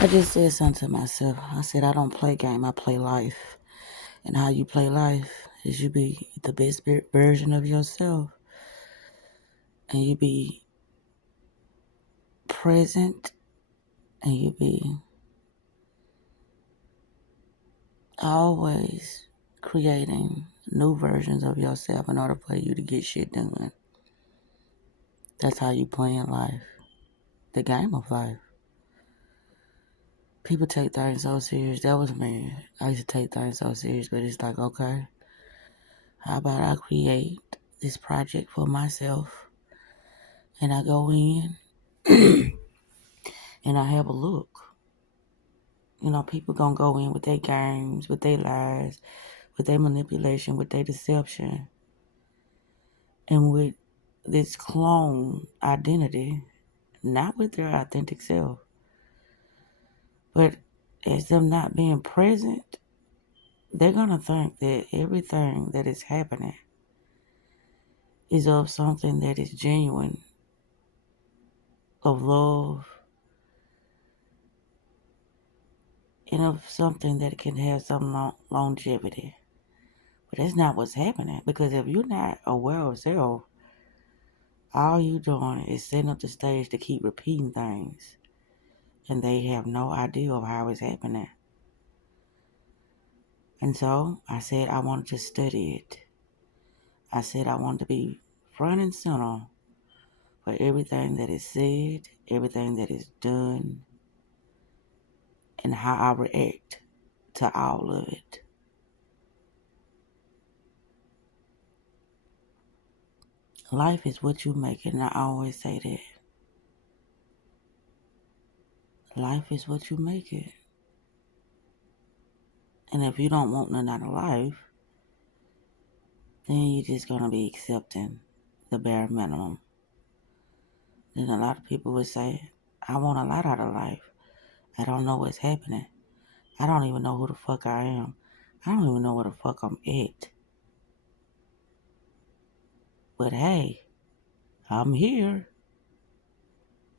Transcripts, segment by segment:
I just said something to myself. I said, I don't play game, I play life. And how you play life is you be the best version of yourself. And you be present. And you be always creating new versions of yourself in order for you to get shit done. That's how you play in life. The game of life. People take things so serious. That was me. I used to take things so serious, but it's like, okay, how about I create this project for myself and I go in and I have a look. You know, people gonna go in with their games, with their lies, with their manipulation, with their deception, and with this clone identity, not with their authentic self, but as them not being present, they're gonna think that everything that is happening is of something that is genuine, of love, and of something that can have some longevity. But that's not what's happening, because if you're not aware of self, all you doing is setting up the stage to keep repeating things, and they have no idea of how it's happening. And so I said I wanted to study it. I said I wanted to be front and center for everything that is said, everything that is done, and how I react to all of it. Life is what you make it, and I always say that. Life is what you make it. And if you don't want none out of life, then you're just going to be accepting the bare minimum. Then a lot of people would say, I want a lot out of life. I don't know what's happening. I don't even know who the fuck I am. I don't even know where the fuck I'm at. But hey, I'm here.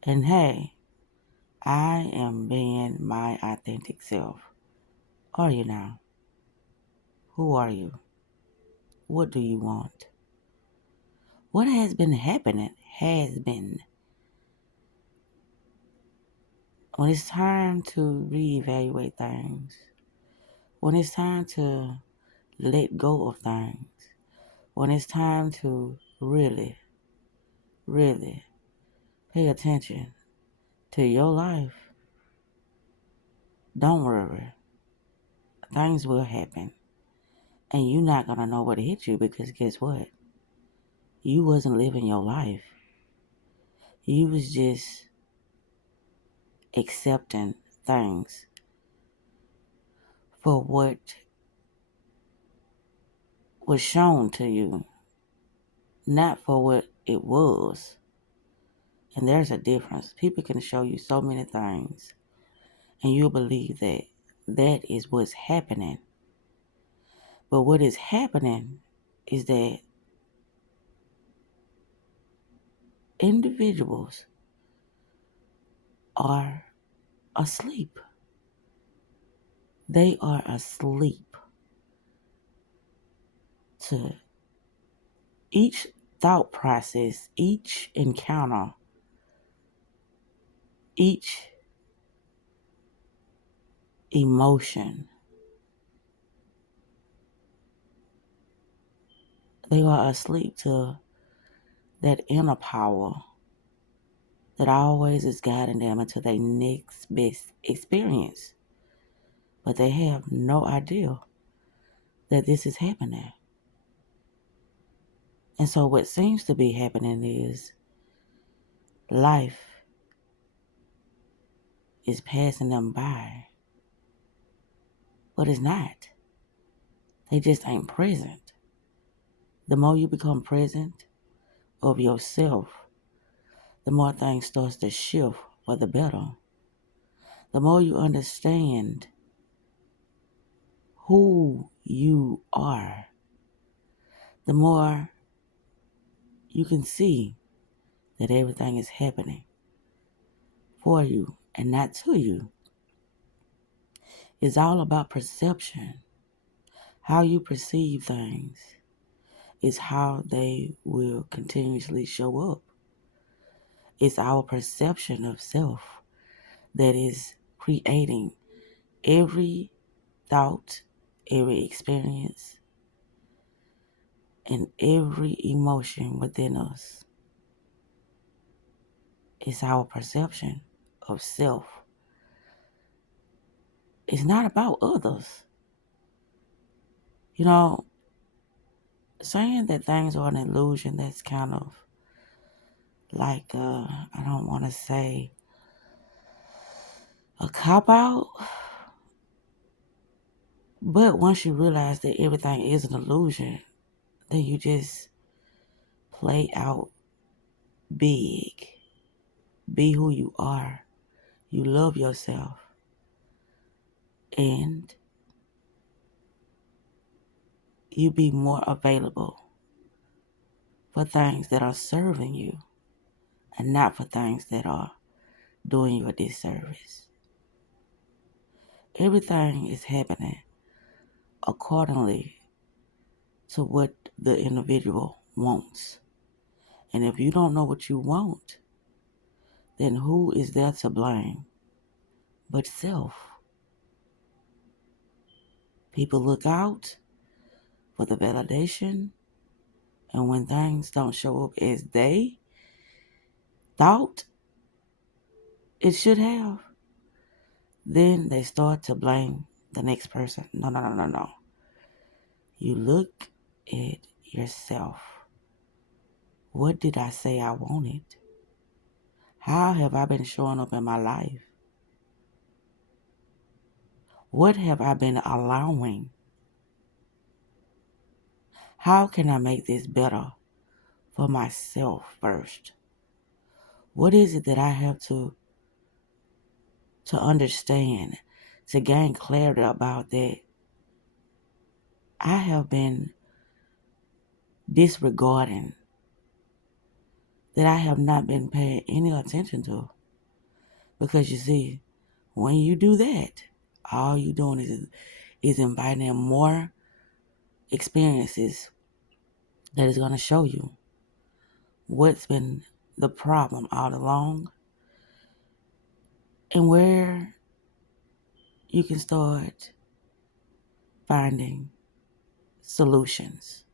And hey, I am being my authentic self. Are you now? Who are you? What do you want? What has been happening has been. When it's time to reevaluate things, when it's time to let go of things, when it's time to really, really pay attention to your life, don't worry. Things will happen. And you're not going to know what hit you, because guess what? You wasn't living your life. You was just accepting things for what was shown to you, not for what it was. And there's a difference. People can show you so many things, and you'll believe that that is what's happening. But what is happening is that individuals are asleep. They are asleep to each thought process, each encounter, each emotion. They are asleep to that inner power that always is guiding them into their next best experience. But they have no idea that this is happening. And so what seems to be happening is life is passing them by. But it's not. They just ain't present. The more you become present of yourself, the more things starts to shift for the better. The more you understand who you are, the more you can see that everything is happening for you and not to you. It's all about perception. How you perceive things is how they will continuously show up. It's our perception of self that is creating every thought, every experience, and every emotion within us. It's our perception of self. It's not about others. You know, saying that things are an illusion, that's kind of like, I don't want to say a cop out, but once you realize that everything is an illusion, then you just play out big. Be who you are. You love yourself. And you be more available for things that are serving you and not for things that are doing you a disservice. Everything is happening accordingly to what the individual wants. And if you don't know what you want, then who is there to blame but self? People look out for the validation, and when things don't show up as they thought it should have, then they start to blame the next person. No, no, no, no, no. You look at yourself. What did I say I wanted? How have I been showing up in my life? What have I been allowing? How can I make this better for myself first? What is it that I have to understand, to gain clarity about that I have been disregarding, that I have not been paying any attention to? Because you see, when you do that, all you're doing is inviting in more experiences that is going to show you what's been the problem all along and where you can start finding solutions.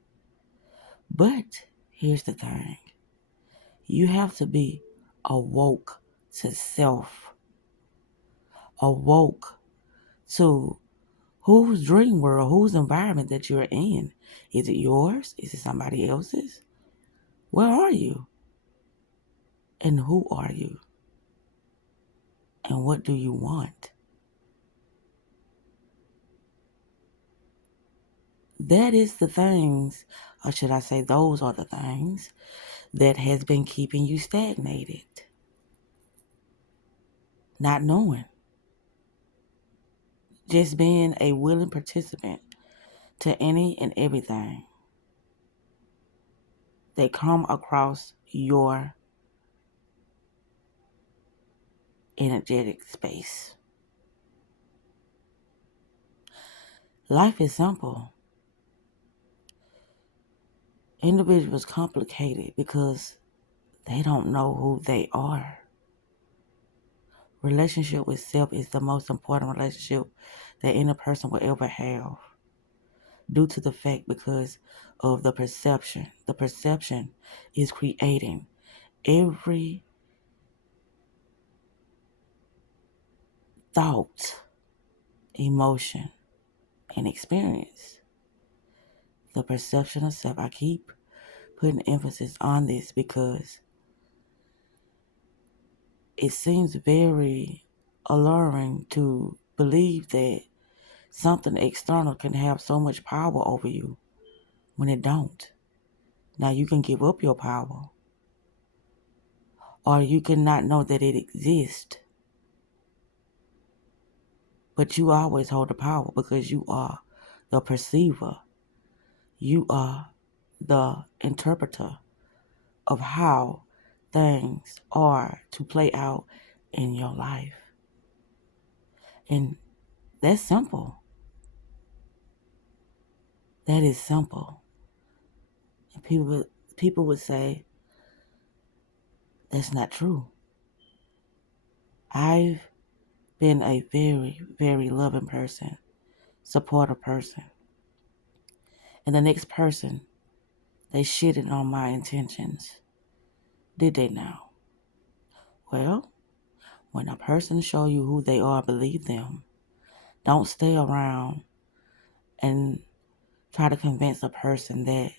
But here's the thing. You have to be awoke to self, awoke to whose dream world, whose environment that you're in. Is it yours? Is it somebody else's? Where are you? And who are you? And what do you want? That is the things, or should I say those are the things that has been keeping you stagnated. Not knowing. Just being a willing participant to any and everything that come across your energetic space. Life is simple. Individuals complicated because they don't know who they are. Relationship with self is the most important relationship that any person will ever have, due to the fact because of the perception. The perception is creating every thought, emotion, and experience. The perception of self. I keep putting emphasis on this because it seems very alluring to believe that something external can have so much power over you when it don't. Now you can give up your power, or you cannot know that it exists. But you always hold the power because you are the perceiver. You are the interpreter of how things are to play out in your life. And That's simple. That is simple. And people would say, that's not true. I've been a very, very loving person, supportive person. And the next person, they shitted on my intentions. Did they now? Well, when a person show you who they are, believe them. Don't stay around and try to convince a person that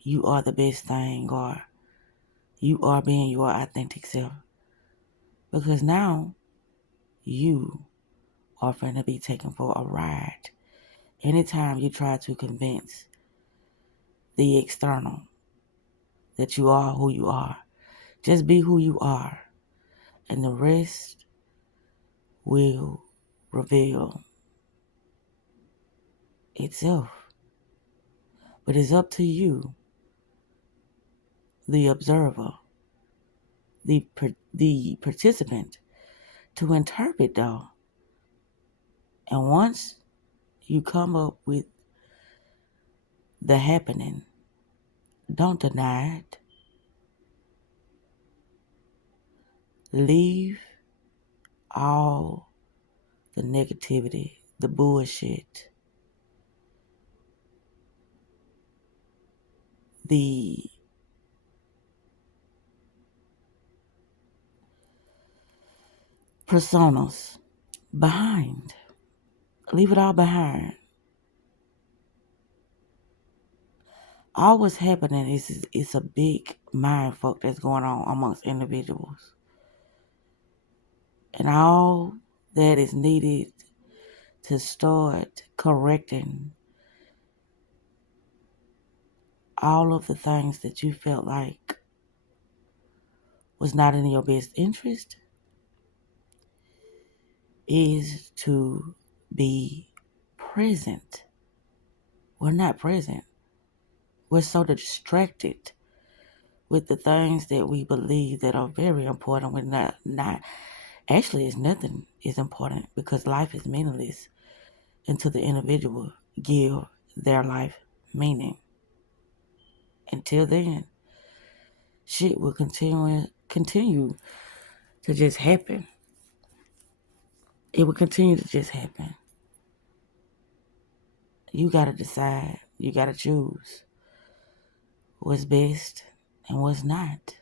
you are the best thing or you are being your authentic self. Because now you are going to be taken for a ride. Anytime you try to convince the external that you are who you are, just be who you are, and the rest will reveal itself. But it's up to you, the observer, the participant, to interpret though. And once you come up with the happening, don't deny it. Leave all the negativity, the bullshit, the personas behind. Leave it all behind. All what's happening is a big mind fuck that's going on amongst individuals. And all that is needed to start correcting all of the things that you felt like was not in your best interest is to be present. We're not present. We're so distracted with the things that we believe that are very important. We're not actually it's nothing is important because life is meaningless until the individual give their life meaning. Until then, shit will continue to just happen. It will continue to just happen. You gotta decide. You gotta choose what's best and what's not.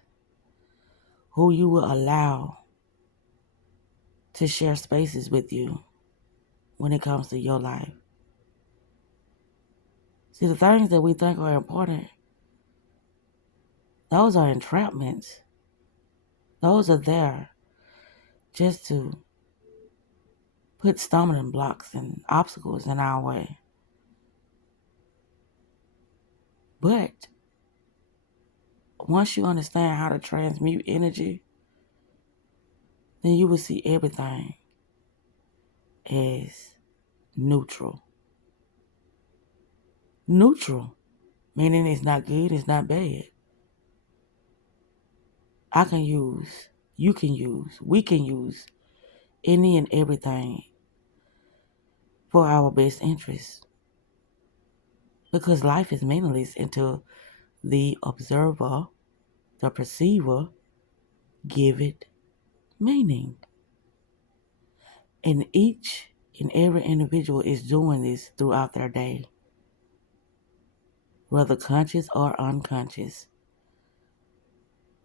Who you will allow to share spaces with you when it comes to your life. See, the things that we think are important, those are entrapments. Those are there just to put stumbling blocks and obstacles in our way. But once you understand how to transmute energy, then you will see everything as neutral. Neutral, meaning it's not good, it's not bad. I can use, you can use, we can use any and everything for our best interest. Because life is meaningless until the observer, the perceiver, give it meaning. And each and every individual is doing this throughout their day, whether conscious or unconscious.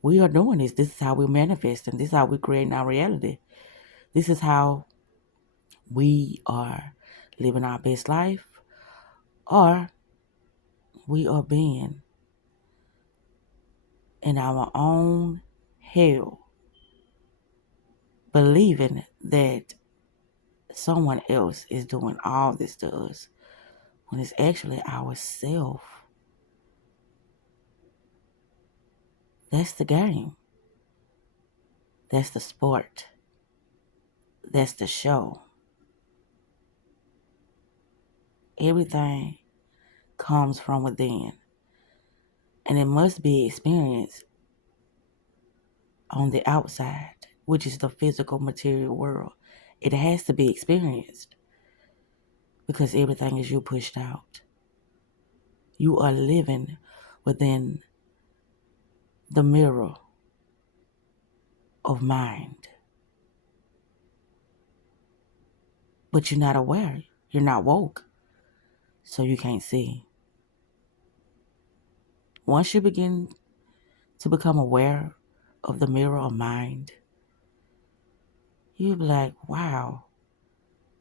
We are doing this. This is how we manifest, and this is how we create our reality. This is how we are living our best life, or we are being in our own hell, believing that someone else is doing all this to us when it's actually ourself. That's the game. That's the sport. That's the show. Everything comes from within. And it must be experienced on the outside, which is the physical material world. It has to be experienced because everything is you pushed out. You are living within the mirror of mind. But you're not aware. You're not woke. So you can't see. Once you begin to become aware of the mirror of mind, you'll be like, wow,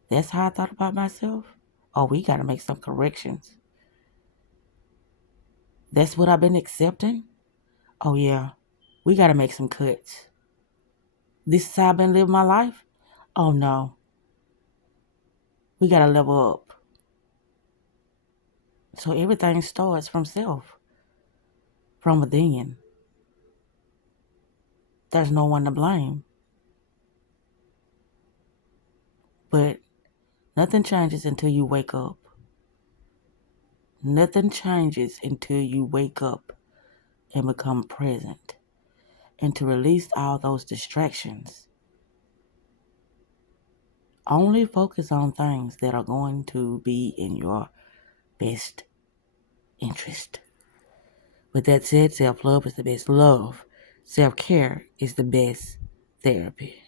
that's how I thought about myself? Oh, we got to make some corrections. That's what I've been accepting? Oh, yeah, we got to make some cuts. This is how I've been living my life? Oh, no, we got to level up. So everything starts from self, from within. There's no one to blame. But nothing changes until you wake up. Nothing changes until you wake up and become present and to release all those distractions. Only focus on things that are going to be in your best interest. With that said, self-love is the best love. Self-care is the best therapy.